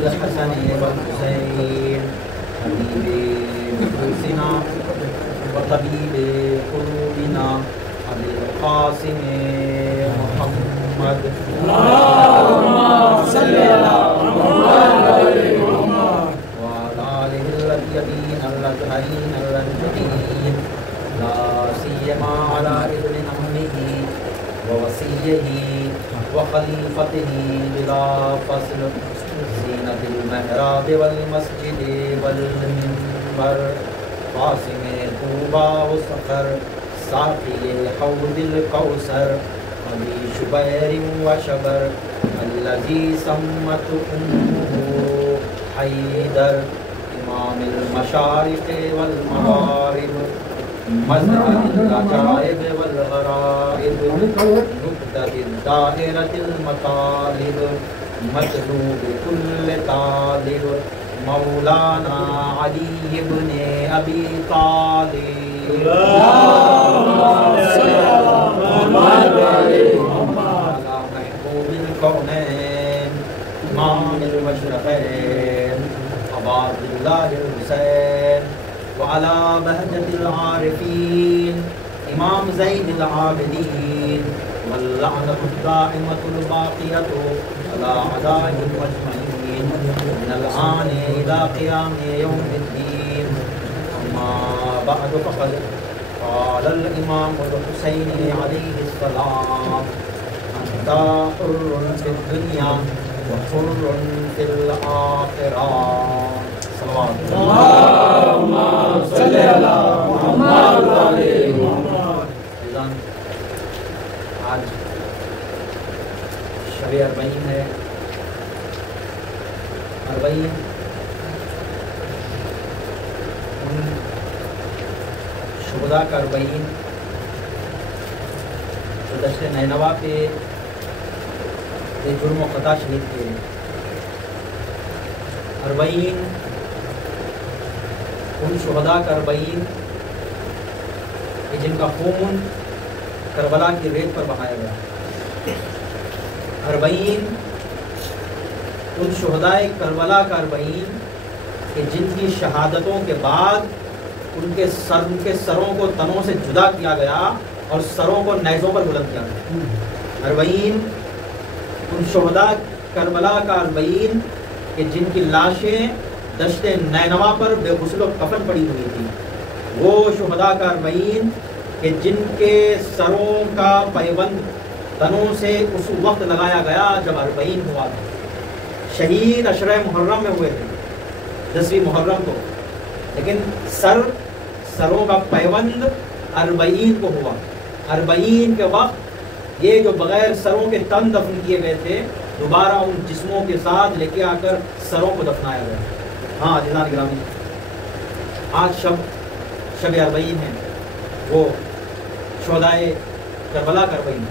الحسن والحسين حبيب نفوسنا وطبيب قلوبنا أبي القاسم محمد اللهم صل على محمد وعلى آله الطيبين الطاهرين المجيدين لا سيما على ابن عمه ووصيه وخليفته بلا فصل زینت المحراب والمسجد والمنبر قاسم طوبى وصخر ساقی حوض الکوثر ابی شبیر وشبر الذي سمت امه حیدر امام المشارق والمغارب مظہر العجائب والغرائب نقطة الدائرة المطالب مطلوب كل طالب مولانا علي بن ابي طالب اللهم صل على محمد وعلى محبوب الكونين امام المشرقين عباد الله الحسين وعلى بهجة العارفين امام زين العابدين واللعنة الدائمة الباقية على أعدائهم أجمعين من الآن إلى قيام يوم الدين. أما بعد فقد قال الإمام الحسين عليه السلام أنت حر في الدنيا وحر في الآخرة. صلوات اللهم صل على محمد وعلى محمد. آج شب اربعین ہے. اربعین ان شہداء کا اربعین جو دشت نینوا پہ جرم و خطا شہید تھے. اربعین ان شہداء کا اربعین جن کا خون کربلا کی ریت پر بہایا گیا. اربعین ان شہدائے کربلا کا اربعین کہ جن کی شہادتوں کے بعد ان کے سروں کو تنوں سے جدا کیا گیا اور سروں کو نیزوں پر بلند کیا گیا. اربعین ان شہداء کربلا کا اربعین کہ جن کی لاشیں دشت نینوا پر بے غسل و کفن پڑی ہوئی تھی. وہ شہداء کا اربعین کہ جن کے سروں کا پیوند تنوں سے اس وقت لگایا گیا جب اربعین ہوا تھا. شہید عشرہ محرم میں ہوئے تھے, 10ویں محرم کو, لیکن سروں کا پیوند اربعین کو ہوا. اربعین کے وقت یہ جو بغیر سروں کے تن دفن کیے گئے تھے دوبارہ ان جسموں کے ساتھ لے کے آ کر سروں کو دفنایا گیا. ہاں عزیزان گرامی, آج شب اربعین ہے, وہ شہدائے کربلا کا اربعین.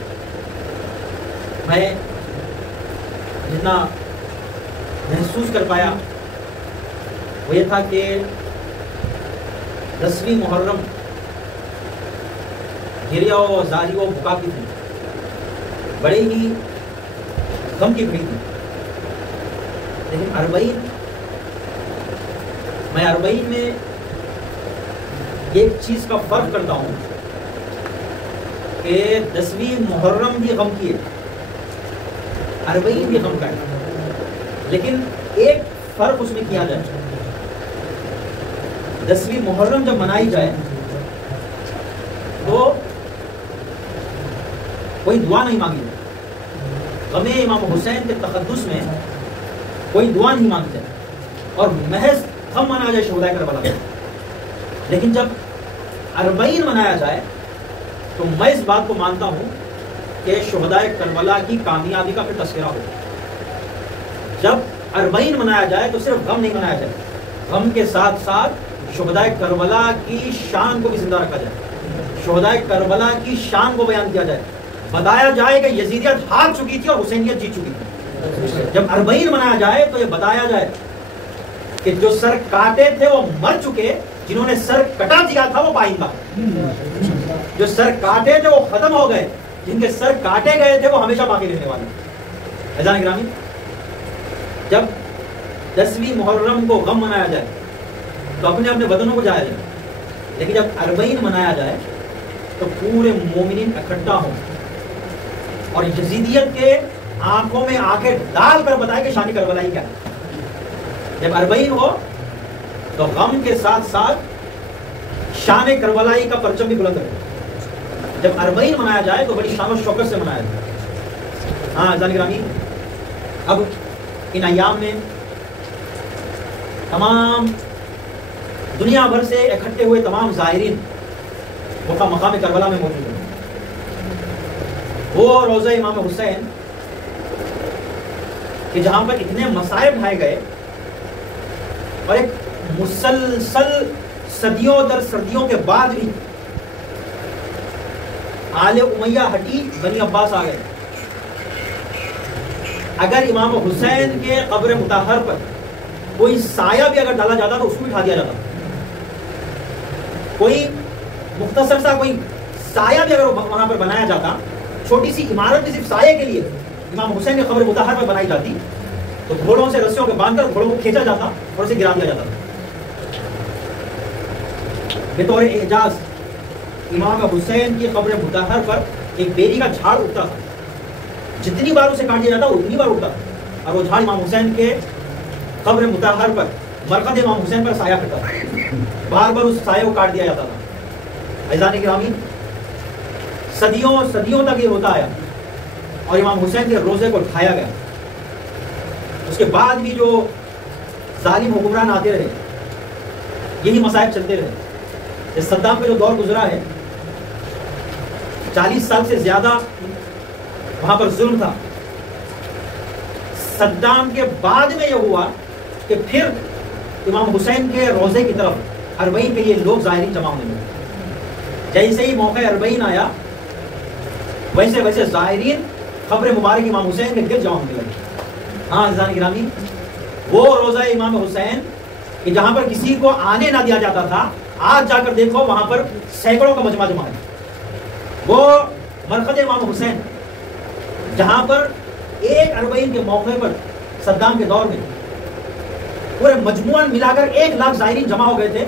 میں جتنا محسوس کر پایا وہ یہ تھا کہ 10ویں محرم گریا و زاری و بکا کی تھی, بڑے ہی غم کی بھری تھی. لیکن میں اربعین میں ایک چیز کا فرق کرتا ہوں کہ 10ویں محرم بھی غم کی ہے, اربعین بھی غم کا ہے, لیکن ایک فرق اس میں کیا جائے. 10ویں محرم جب منائی جائے تو کوئی دعا نہیں مانگی جائے. غم امام حسین کے تقدس میں کوئی دعا نہیں مانگی جائے اور محض غم منایا جائے شہدائے کربلا کا. لیکن جب اربعین منایا جائے تو میں اس بات کو مانتا ہوں کہ شہدائے کربلا کی کامیابی کا پھر تذکرہ ہو. جب اربعین منایا جائے تو صرف غم نہیں منایا جائے، غم کے ساتھ ساتھ شہدائے کربلا کی شان کو بھی زندہ رکھا جائے، شہدائے کربلا کی شان کو بیان کیا جائے، بتایا جائے کہ یزیدیت ہار چکی تھی اور حسینیت جیت چکی تھی۔ جب اربعین منایا جائے تو یہ بتایا جائے کہ جو سر کاٹے تھے وہ مر چکے، جنہوں نے سر کٹا دیا تھا وہ پائندہ، جو سر کاٹے تھے وہ ختم ہو گئے، جن کے سر کاٹے گئے تھے وہ ہمیشہ باقی رہنے والے۔ اذان گرامی، جب 10ویں محرم کو غم منایا جائے تو اپنے اپنے وطنوں کو جایا جائے، لیکن جب اربعین منایا جائے تو پورے مومنین اکٹھا ہوں اور یزیدیت کے آنکھوں میں آنکھیں ڈال کر بتائے کہ شان کربلائی کیا ہے۔ جب اربعین ہو تو غم کے ساتھ ساتھ شان کربلائی کا پرچم بھی بلند ہے۔ جب اربعین منایا جائے تو بڑی شان و شوکت سے منایا جائے۔ ہاں اذان گرامی، اب ان ایام میں تمام دنیا بھر سے اکٹھے ہوئے تمام زائرین وہ مقام کربلا میں موجود ہیں۔ وہ روضہ امام حسین کہ جہاں پر اتنے مصائب ڈھائے گئے اور ایک مسلسل صدیوں در صدیوں کے بعد بھی آل امیہ ہٹی، بنی عباس آ گئے۔ اگر امام حسین کے قبر مطہر پر کوئی سایہ بھی اگر ڈالا جاتا تو اس کو بھی اٹھا دیا جاتا، کوئی مختصر سا کوئی سایہ بھی اگر وہاں پر بنایا جاتا، چھوٹی سی عمارت بھی صرف سایہ کے لیے امام حسین کے قبر مطہر پر بنائی جاتی تو گھوڑوں سے رسیوں کے باندھ کر گھوڑوں کو کھینچا جاتا اور اسے گرا دیا جاتا۔ بطور اعجاز امام حسین کی قبر مطہر پر ایک بیری کا جھاڑ اٹھتا تھا، جتنی بار اسے کاٹ دیا جاتا اتنی بار اٹھتا تھا، اور وہ جھاڑ امام حسین کے قبر مطہر پر مرقد امام حسین پر سایہ کرتا تھا، بار بار اس سایہ کو کاٹ دیا جاتا تھا۔ عزیزان گرامی، صدیوں صدیوں تک یہ ہوتا آیا اور امام حسین کے روزے کو ڈھایا گیا۔ اس کے بعد بھی جو ظالم حکمران آتے رہے، یہی مصائب چلتے رہے۔ صدام پہ جو دور گزرا ہے، 40 سال سے زیادہ وہاں پر ظلم تھا۔ صدام کے بعد میں یہ ہوا کہ پھر امام حسین کے روزے کی طرف اربعین کے لیے لوگ زائرین جمع ہونے لگے۔ جیسے ہی موقع اربعین آیا ویسے ویسے زائرین قبر مبارک امام حسین کے گرد جمع ہونے لگے۔ ہاں عزیزان گرامی، وہ روزہ امام حسین کہ جہاں پر کسی کو آنے نہ دیا جاتا تھا، آج جا کر دیکھو وہاں پر سینکڑوں کا مجمع جمع ہے۔ وہ مرقد امام حسین جہاں پر ایک اربعین کے موقع پر صدام کے دور میں پورے مجموعاً ملا کر 1 لاکھ زائرین جمع ہو گئے تھے،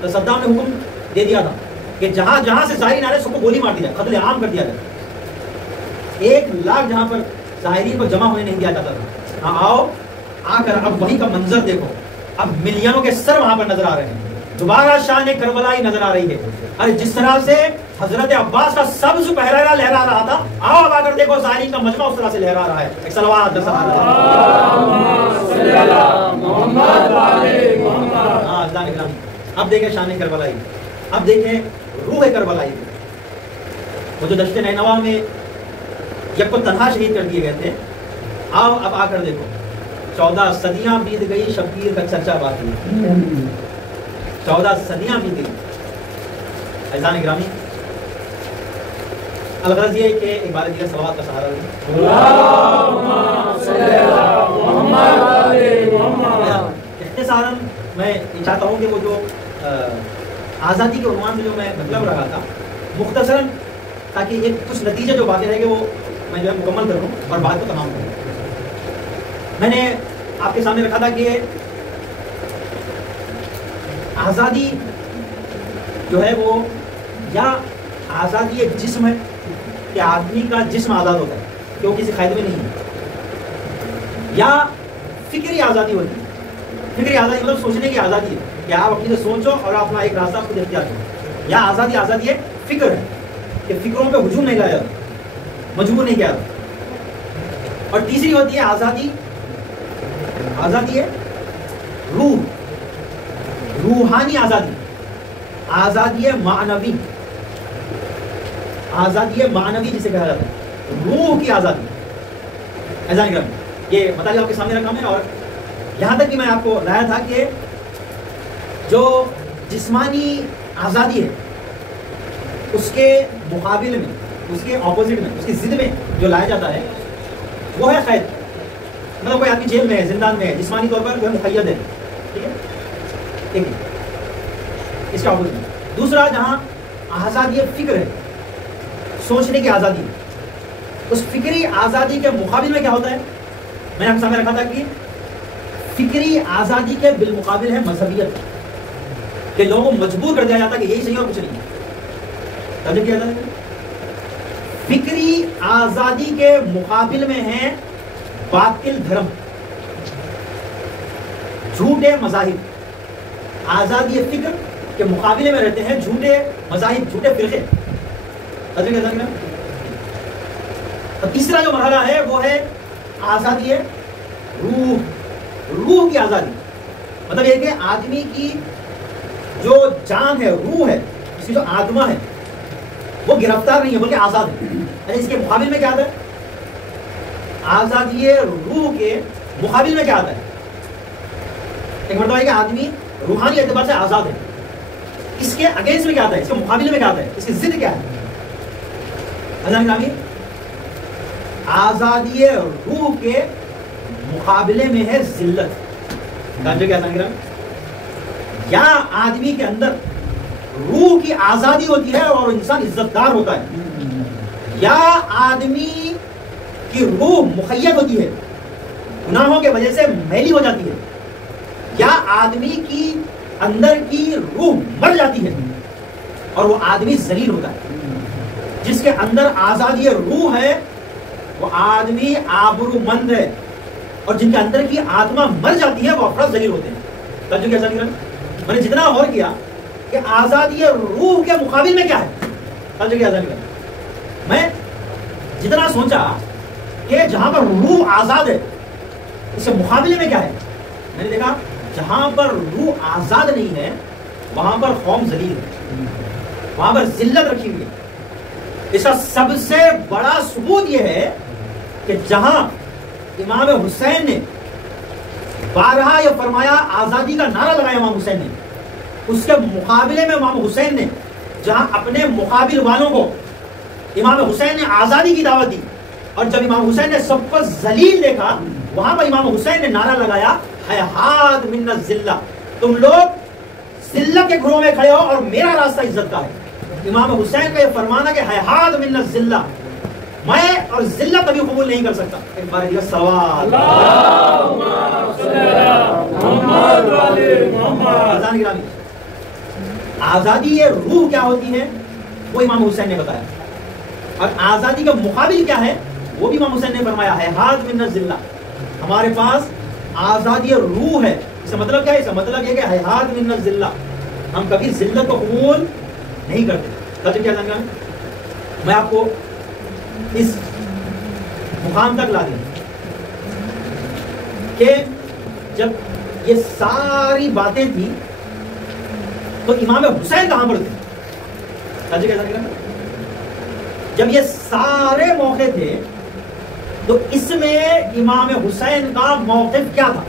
تو صدام نے حکم دے دیا تھا کہ جہاں جہاں سے زائرین آ رہے سب کو گولی مار دی جائے، قتل عام کر دیا جائے۔ 1 لاکھ جہاں پر زائرین کو جمع ہونے نہیں دیا جاتا تھا، ہاں آؤ آ کر اب وہیں کا منظر دیکھو، اب ملینوں کے سر وہاں پر نظر آ رہے ہیں، دوبارہ شان کربلائی نظر آ رہی ہے۔ ارے جس طرح سے حضرت عباس کا سبز پہراوا لہرا رہا تھا، آؤ اب آ کر دیکھو زائرین کا مجمع اس طرح سے لہرا رہا ہے۔ ایک صلوات اب دیکھیں شان کربلائی، اب دیکھیں روح کربلائی، وہ جو دشت نینوا میں یک کو تنہا شہید کر دیے گئے تھے، آؤ اب آ کر دیکھو 14 صدیاں بیت گئی، شبیر کا چرچا باقی ہے۔ 14 صدیاں بیت گئی۔ عزیزان گرامی، الغرض یہ کہ عبادت کی صلوات کا سہارا لیں۔ اختصاراً میں یہ چاہتا ہوں کہ وہ جو آزادی کے عنوان میں جو میں مطلب رہا تھا، مختصراً تاکہ ایک کچھ نتیجے جو باتیں رہ گئے وہ میں جو ہے مکمل کر لوں اور بات کو تمام کروں۔ میں نے آپ کے سامنے رکھا تھا کہ آزادی جو ہے وہ یا آزادی ایک جسم ہے کہ آدمی کا جسم آزاد ہوتا ہے کہ وہ کسی قید میں نہیں ہے، یا فکری آزادی ہوتی ہے۔ فکری آزادی مطلب سوچنے کی آزادی ہے کہ آپ اپنی سے سوچو اور اپنا ایک راستہ خود اختیار کرو، یا آزادی ہے فکر ہے کہ فکروں پہ ہجوم نہیں لایا جاتا، مجبور نہیں کیا جاتا۔ اور تیسری ہوتی ہے آزادی ہے روح، روحانی آزادی ہے معنوی، آزادی ہے معنوی جسے کہا جاتا ہے، روح کی آزادی۔ ایسا نہیں کرنا یہ مطالعہ آپ کے سامنے رکھا ہے. اور یہاں تک کہ میں آپ کو لایا تھا کہ جو جسمانی آزادی ہے اس کے مقابل میں، اس کے اپوزٹ میں، اس کی ضد میں جو لایا جاتا ہے وہ ہے قید. مطلب کوئی آدمی جیل میں ہے، زندان میں ہے، جسمانی طور پر جو ہے مقید ہے. ٹھیک ہے، ایک اس کا اپوزٹ میں. دوسرا جہاں آزادی فکر ہے، سوچنے کی آزادی، اس فکری آزادی کے مقابل میں کیا ہوتا ہے؟ میں نے آپ کے سامنے رکھا تھا کہ فکری آزادی کے بالمقابل ہے مذہبیت، کہ لوگوں کو مجبور کر دیا جاتا ہے کہ یہی صحیح اور کچھ نہیں ہے. توجہ کیا جاتا ہے؟ فکری آزادی کے مقابل میں ہے باطل دھرم، جھوٹے مذاہب. آزادی فکر کے مقابلے میں رہتے ہیں جھوٹے مذاہب، جھوٹے فرقے. اور تیسرا جو مرحلہ ہے وہ ہے آزادی روح، روح کی آزادی. مطلب یہ کہ آدمی کی جو جان ہے، روح ہے، اس کی جو آتما ہے وہ گرفتار نہیں ہے بلکہ آزاد ہے. اس کے مقابل میں کیا آتا ہے؟ آزادی روح کے مقابل میں کیا آتا ہے؟ ایک مرتبہ ہے کہ آدمی روحانی اعتبار سے آزاد ہے. اس کے اگینسٹ میں کیا آتا ہے؟ اس کے مقابل میں کیا آتا ہے؟ اس کی ضد کیا ہے؟ آزادی روح کے مقابلے میں ہے ذلت. یا آدمی کے اندر روح کی آزادی ہوتی ہے اور انسان عزت دار ہوتا ہے، یا آدمی کی روح مقید ہوتی ہے، گناہوں کے وجہ سے میلی ہو جاتی ہے، یا آدمی کی اندر کی روح مر جاتی ہے اور وہ آدمی ذلیل ہوتا ہے. جس کے اندر آزادی روح ہے وہ آدمی آبرو مند ہے، اور جن کے اندر کی آتما مر جاتی ہے وہ افراد ذلیل ہوتے ہیں. توجہ کیا جاتی ہے؟ میں نے جتنا غور کیا کہ آزادی روح کے مقابل میں کیا ہے، توجہ کیا جاتی ہے، میں جتنا سوچا کہ جہاں پر روح آزاد ہے اس کے مقابلے میں کیا ہے، میں نے دیکھا جہاں پر روح آزاد نہیں ہے وہاں پر قوم ذلیل ہے، وہاں پر ذلت رکھی ہوئی ہے. اس کا سب سے بڑا ثبوت یہ ہے کہ جہاں امام حسین نے بارہا یہ فرمایا، آزادی کا نعرہ لگایا امام حسین نے، اس کے مقابلے میں امام حسین نے جہاں اپنے مقابل والوں کو امام حسین نے آزادی کی دعوت دی، اور جب امام حسین نے سب کو ذلیل دیکھا وہاں پر امام حسین نے نعرہ لگایا، ہیہات من الذلہ، تم لوگ ذلت کے گھروں میں کھڑے ہو اور میرا راستہ عزت کا ہے. امام حسین کا یہ فرمانا کہ ہیہات من الذلہ، میں اور ذلت کبھی قبول نہیں کر سکتا. ایک بار یہ سوال آزادی روح کیا ہوتی ہے وہ امام حسین نے بتایا، اور آزادی کا مقابل کیا ہے وہ بھی امام حسین نے فرمایا، ہیہات من الذلہ. ہمارے پاس آزادی روح ہے، اس کا مطلب کیا ہے؟ اس کا مطلب یہ کہ ہیہات من الذلہ، ہم کبھی ذلت کو قبول نہیں کرتے. توجہ کیا جاننا ہے؟ میں آپ کو اس مقام تک لا دوں کہ جب یہ ساری باتیں تھیں تو امام حسین کہاں پر تھے؟ توجہ کیا جاننا ہے؟ جب یہ سارے موقع تھے تو اس میں امام حسین کا موقف کیا تھا؟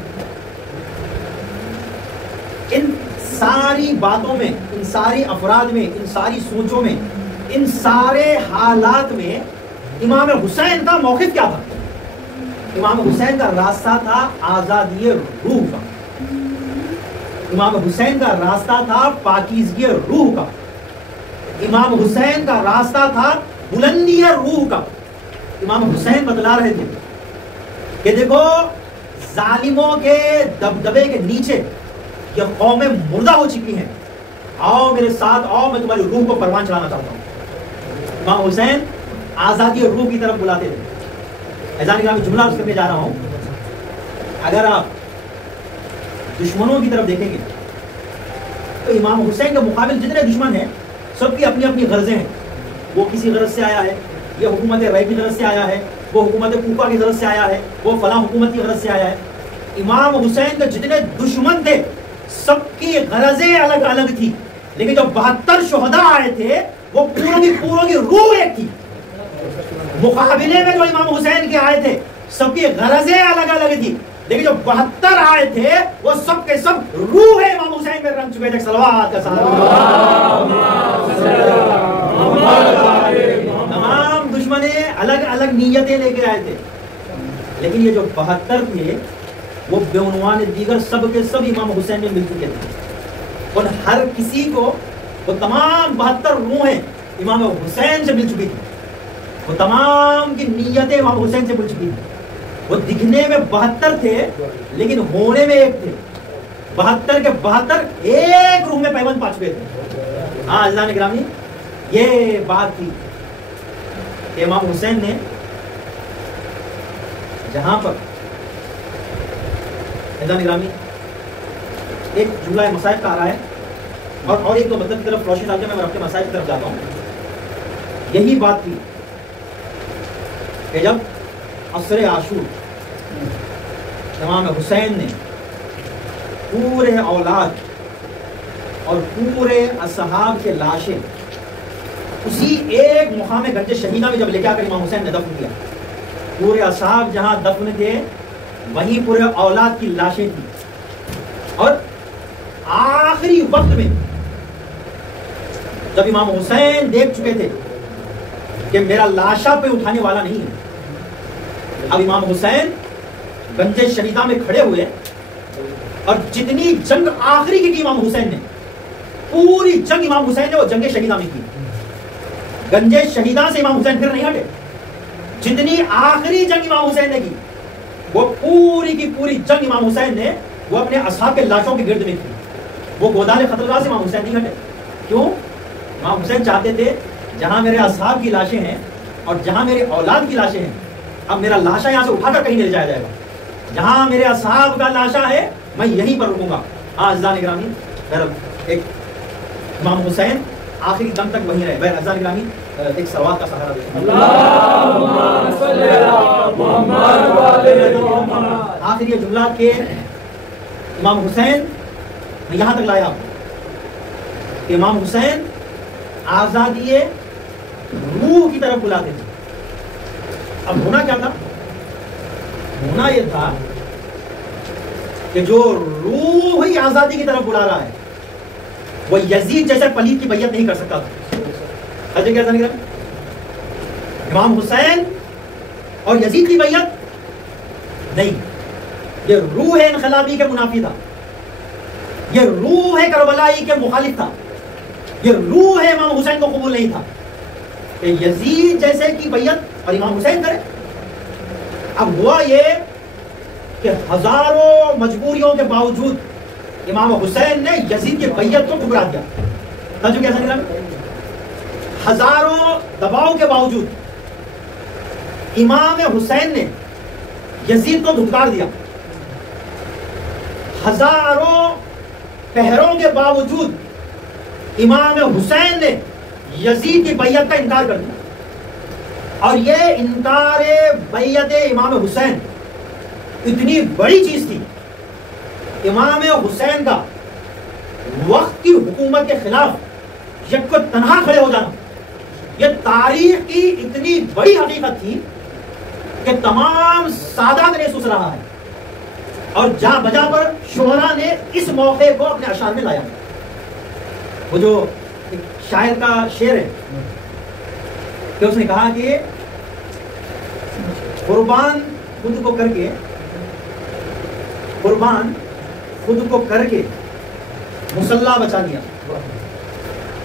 ان ساری باتوں میں، ان ساری افراد میں، ان ساری سوچوں میں، ان سارے حالات میں امام حسین کا موقف کیا تھا؟ امام حسین کا راستہ تھا آزادی روح کا، امام حسین کا راستہ تھا پاکیزگی روح کا، امام حسین کا راستہ تھا بلندی روح کا. امام حسین بتلا رہے تھے کہ دیکھو ظالموں کے دبدبے کے نیچے یہ قومیں مردہ ہو چکی ہیں، آؤ میرے ساتھ آؤ، میں تمہاری روح کو پروان چڑھانا چاہتا ہوں. امام حسین آزادی روح کی طرف بلاتے تھے. ایزان میں جملہ عرض کرنے جا رہا ہوں، اگر آپ دشمنوں کی طرف دیکھیں گے تو امام حسین کے مقابل جتنے دشمن ہیں سب کی اپنی اپنی غرضیں ہیں. وہ کسی غرض سے آیا ہے، یہ حکومت رائے کی غرض سے آیا ہے، وہ حکومت کوفہ کی غرض سے آیا ہے، وہ فلاں حکومت کی غرض سے آیا ہے. امام حسین کے جتنے دشمن تھے سب کی غرضیں الگ الگ تھی، لیکن جو 72 شہداء آئے تھے وہ پوروں کی روح ایک تھی. مقابلے میں جو امام حسین کے آئے تھے سب کی غرضیں الگ الگ تھی، لیکن جو 72 آئے تھے وہ سب کے سب روح امام حسین میں رنگ چکے تھے. صلوات کا تمام دشمن الگ الگ نیتیں لے کے آئے تھے، لیکن یہ جو 72 تھے وہ بے عنوان دیگر سب کے سب امام حسین میں مل چکے تھے. اور ہر کسی کو وہ تمام 72 روحیں امام حسین سے مل چکی تھی، وہ تمام کی نیتیں امام حسین سے مل چکی تھی. وہ دکھنے میں 72 تھے لیکن ہونے میں ایک تھے. 72 کے 72 ایک روح میں پیوند پا چکے تھے. ہاں اللہ نے گرامی یہ بات تھی کہ امام حسین نے جہاں پر اللہ نے گرامی ایک جملہ مسائل کا آ رہا ہے اور ایک دو مطلب کی طرف روشنی ڈال کے میں اپنے مسائل کی طرف جاتا ہوں. یہی بات تھی کہ جب عصر عاشور امام حسین نے پورے اولاد اور پورے اصحاب کے لاشیں اسی ایک مقام گنج شہیدہ میں جب لے کے آ کر امام حسین نے دفن کیا، پورے اصحاب جہاں دفن تھے وہیں پورے اولاد کی لاشیں تھیں. اور آخری وقت میں جب امام حسین دیکھ چکے تھے کہ میرا لاشا پہ اٹھانے والا نہیں ہے، اب امام حسین گنج شہیدہ میں کھڑے ہوئے اور جتنی جنگ آخری کی امام حسین نے، پوری جنگ امام حسین نے وہ جنگ شہیدہ میں کی. گنج شہیدہ سے امام حسین پھر نہیں ہٹے. جتنی آخری جنگ امام حسین نے کی وہ پوری کی پوری جنگ امام حسین نے وہ اپنے اصحاب کے لاشوں کے گرد میں کی. وہ گودال خطرگاہ سے امام حسین نہیں ہٹے. کیوں؟ امام حسین چاہتے تھے جہاں میرے اصحاب کی لاشیں ہیں اور جہاں میرے اولاد کی لاشیں ہیں، اب میرا لاشا یہاں سے اٹھا کر کہیں نہیں لے جایا جائے گا. جہاں میرے اصحاب کا لاشا ہے میں یہیں پر رکوں گا. اعزائے گرامی ایک امام حسین آخری دم تک وہیں رہے. اعزائے گرامی ایک سوال کا سہارا دیں. آخری یہ جملہ کہ امام حسین میں یہاں تک لایا کہ امام حسین آزادی روح کی طرف بلاتے تھے. اب ہونا کیا تھا؟ ہونا یہ تھا کہ جو روح ہی آزادی کی طرف بلا رہا ہے وہ یزید جیسے پلید کی بیعت نہیں کر سکتا تھا. امام حسین اور یزید کی بیعت نہیں، یہ روح انقلابی کے منافی تھا، یہ روح کربلائی کے مخالف تھا، یہ روح امام حسین کو قبول نہیں تھا کہ یزید جیسے کی بیعت اور امام حسین کرے. اب ہوا یہ کہ ہزاروں مجبوریوں کے باوجود امام حسین نے یزید کی بیعت کو ٹھکرا دیا. ہزاروں دباؤ کے باوجود امام حسین نے یزید کو دھتکار دیا. ہزاروں پہروں کے باوجود امام حسین نے یزید کی بیعت کا انکار کر دیا. اور یہ انکار بیعت امام حسین اتنی بڑی چیز تھی. امام حسین کا وقت کی حکومت کے خلاف یک تنہا کھڑے ہو جانا یہ تاریخ کی اتنی بڑی حقیقت تھی کہ تمام سادات نے سوچ رہا ہے اور جہاں بجا پر شعراء نے اس موقع کو اپنے اشعار میں لایا. وہ جو ایک شاعر کا شعر ہے کہ اس نے کہا کہ قربان خود کو کر کے، قربان خود کو کر کے مسلح بچا لیا،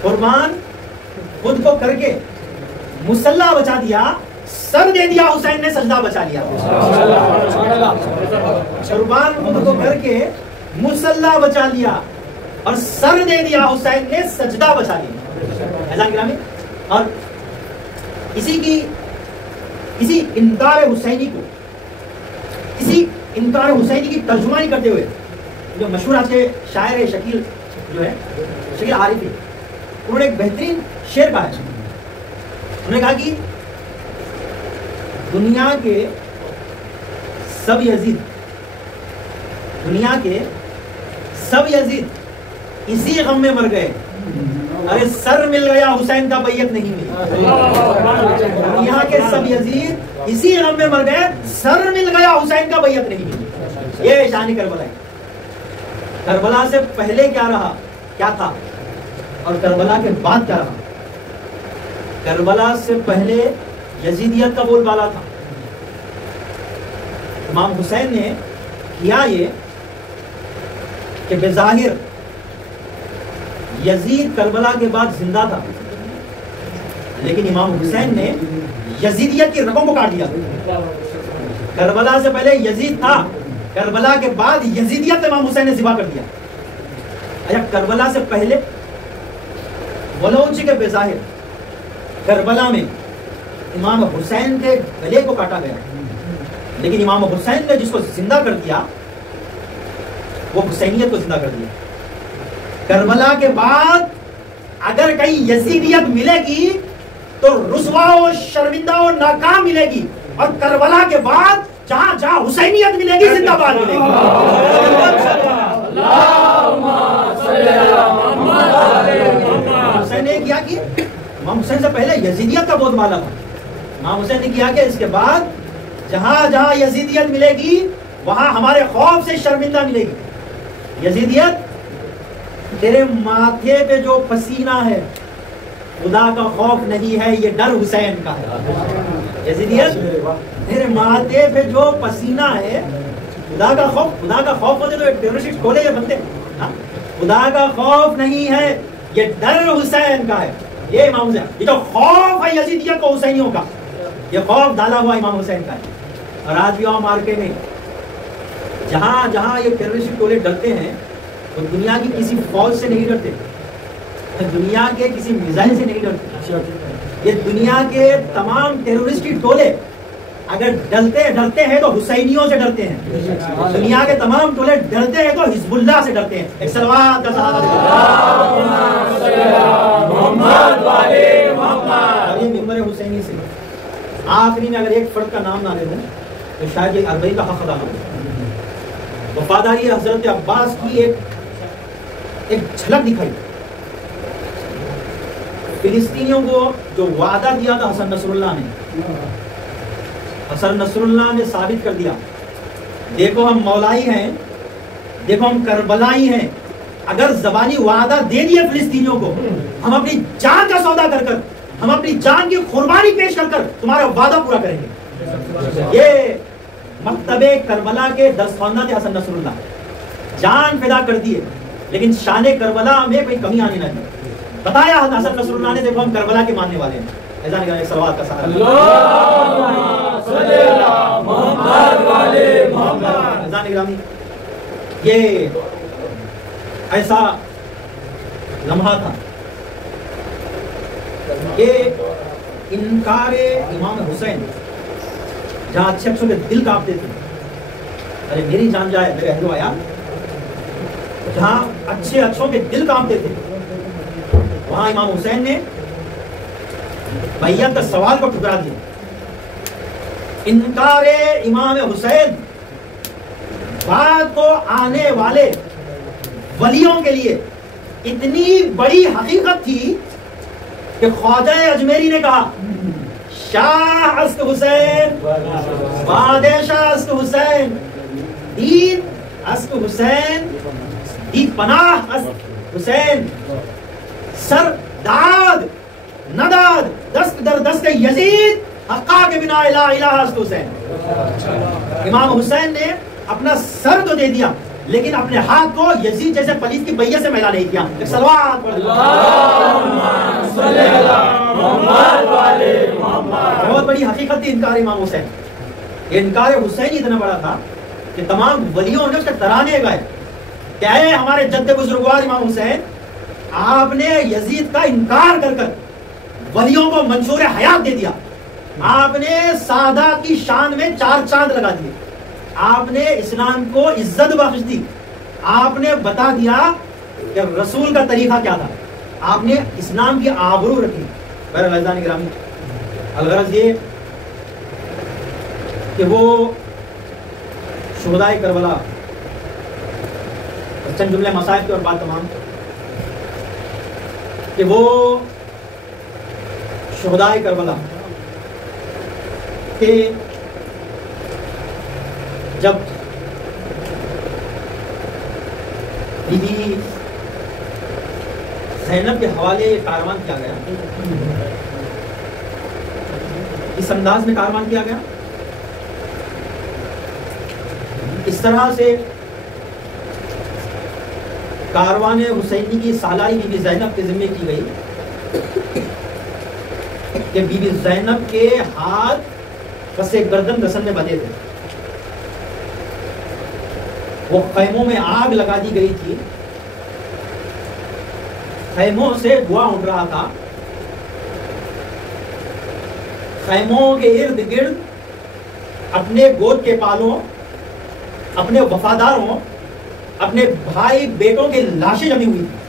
قربان خود کو کر کے مسلح بچا دیا، سر دے دیا حسین نے سجدہ بچا لیا. قربان خود کو کر کے مسلح بچا لیا اور سر دے دیا حسین نے سجدہ بچا لیا. اور اسی انکار حسینی کو، اسی انکار حسینی کی ترجمانی کرتے ہوئے جو مشہور آج کے شاعر شکیل جو ہے شکیل عارفی، انہوں نے ایک بہترین شعر کہا ہے. انہوں نے کہا کہ دنیا کے سب یزید، دنیا کے سب یزید اسی غم میں مر گئے ارے سر مل گیا حسین کا بیعت نہیں ملی. یہاں کے سب یزید اسی غم میں مر گئے, سر مل گیا حسین کا بیعت نہیں ملی. یہ شان کربلا ہے. کربلا سے پہلے کیا رہا, کیا تھا, اور کربلا کے بعد کیا رہا. کربلا سے پہلے یزیدیت کا بول بالا تھا. امام حسین نے کیا یہ کہ بظاہر یزید کربلا کے بعد زندہ تھا, لیکن امام حسین نے یزیدیت کی رگوں کو کاٹ دیا. کربلا سے پہلے یزید تھا, کربلا کے بعد یزیدیت امام حسین نے ذبح کر دیا. اچھا, کربلا سے پہلے بلوچ کے بظاہر کربلا میں امام حسین کے گلے کو کاٹا گیا, لیکن امام حسین نے جس کو زندہ کر دیا وہ حسینیت کو زندہ کر دیا. کربلا کے بعد اگر کہیں یزیدیت ملے گی تو رسوا و شرمندہ و ناکام ملے گی, اور کربلا کے بعد جہاں جہاں حسینیت ملے گی زندہ باد ملے گی. حسین نے کیا کہ امام حسین سے پہلے یزیدیت کا بہت مالا تھا. امام حسین نے کیا کہ اس کے بعد جہاں جہاں یزیدیت ملے گی وہاں ہمارے خوف سے شرمندہ ملے گی. یزیدیت تیرے ماتھے پہ جو پسینہ ہے خدا کا خوف نہیں ہے, یہ ڈر حسین کا ہے. یزیدیت تیرے ماتھے پہ جو پسینہ ہے خدا کا خوف ہوتے تو ٹیررسٹ کھولے یہ بندے. خدا کا خوف نہیں ہے, یہ ڈر حسین کا ہے. یہ امام حسین, یہ جو خوف ہے یزیدیت کو حسینیوں کا, یہ خوف ڈالا ہوا امام حسین کا ہے. اور آج بھی وہاں مارکے میں جہاں جہاں یہ ٹیررسٹ ٹولے ڈرتے ہیں وہ دنیا کی کسی فوج سے نہیں ڈرتے, دنیا کے کسی میزائل سے نہیں ڈرتے. یہ دنیا کے تمام ٹیررسٹ ٹولے اگر ڈرتے ہیں تو حسینیوں سے ڈرتے ہیں. دنیا کے تمام ٹولے ڈرتے ہیں تو حزب اللہ سے ڈرتے ہیں. ایک صلوات کا ممبر حسینی سے آخری میں اگر ایک فرد کا نام نہ لے دوں تو شاید یہ اربعین کا حق ادا ہو. وفاداری حضرت عباس کی ایک جھلک دکھائی. فلسطینیوں کو جو وعدہ دیا تھا حسن نصر اللہ نے, حسن نصر اللہ نے ثابت کر دیا, دیکھو ہم مولائی ہیں, دیکھو ہم کربلائی ہیں. اگر زبانی وعدہ دے دیا فلسطینیوں کو, ہم اپنی جان کا سودا کر کر, ہم اپنی جان کی قربانی پیش کر کر تمہارا وعدہ پورا کریں گے. یہ مکتب کربلا کے دستخواندہ تھے حسن نصر اللہ, جان فدا کر دیے, لیکن شان کربلا میں کوئی کمی آنے نہ دی. بتایا حسن نصر اللہ نے, دیکھو ہم کربلا کے ماننے والے ہیں. ایسا نہیں صلوات کا سہارا, یہ ایسا لمحہ تھا کہ انکار امام حسین جہاں اچھے اچھوں کے دل کانپتے تھے, ارے میری جان جائے میرے اہل و عیال, جہاں اچھے اچھوں کے دل کانپتے تھے وہاں امام حسین نے بیعت کا سوال کو ٹھکرا دیا. انکار امام حسین بعد کو آنے والے ولیوں کے لیے اتنی بڑی حقیقت تھی کہ خواجہ اجمیری نے کہا شاہ است حسین, بادشاہ است حسین, دین است حسین, دی پناہ است حسین, سر داد نداد دست در دست یزید حقا کے بنا الہ الہ است حسین. امام حسین نے اپنا سر تو دے دیا لیکن اپنے ہاتھ کو یزید جیسے پلیت کی بیعت سے میلا نہیں کیا. صلوات بہت بڑی حقیقت تھی انکار امام حسین. یہ انکار حسین اتنا بڑا تھا کہ تمام ولیوں نے اس کے ترانے گائے کہ اے ہمارے جد بزرگوار امام حسین, آپ نے یزید کا انکار کر کر ولیوں کو منشور حیات دے دیا, آپ نے سادات کی شان میں 4 چاند لگا دیے, آپ نے اسلام کو عزت بخش دی, آپ نے بتا دیا کہ رسول کا طریقہ کیا تھا, آپ نے اسلام کی آبرو رکھی. بہرحال عزیزان گرامی, الغرض یہ کہ وہ شہدائے کربلا, چند جملے مسائل کے اور بات تمام. کہ وہ شہدائے کربلا کہ جب بی بی زینب کے حوالے کاروان کیا گیا، اس انداز میں کاروان کیا گیا، اس طرح سے کاروان حسینی کی سالاری بی بی زینب کے ذمے کی گئی کہ بی بی زینب کے ہاتھ پس گردن رسن میں بندھے تھے، وہ خیموں میں آگ لگا دی گئی تھی، خیموں سے دھواں اٹھ رہا تھا، خیموں کے ارد گرد اپنے گود کے پالوں، اپنے وفاداروں، اپنے بھائی بیٹوں کی لاشیں جمی ہوئی تھی،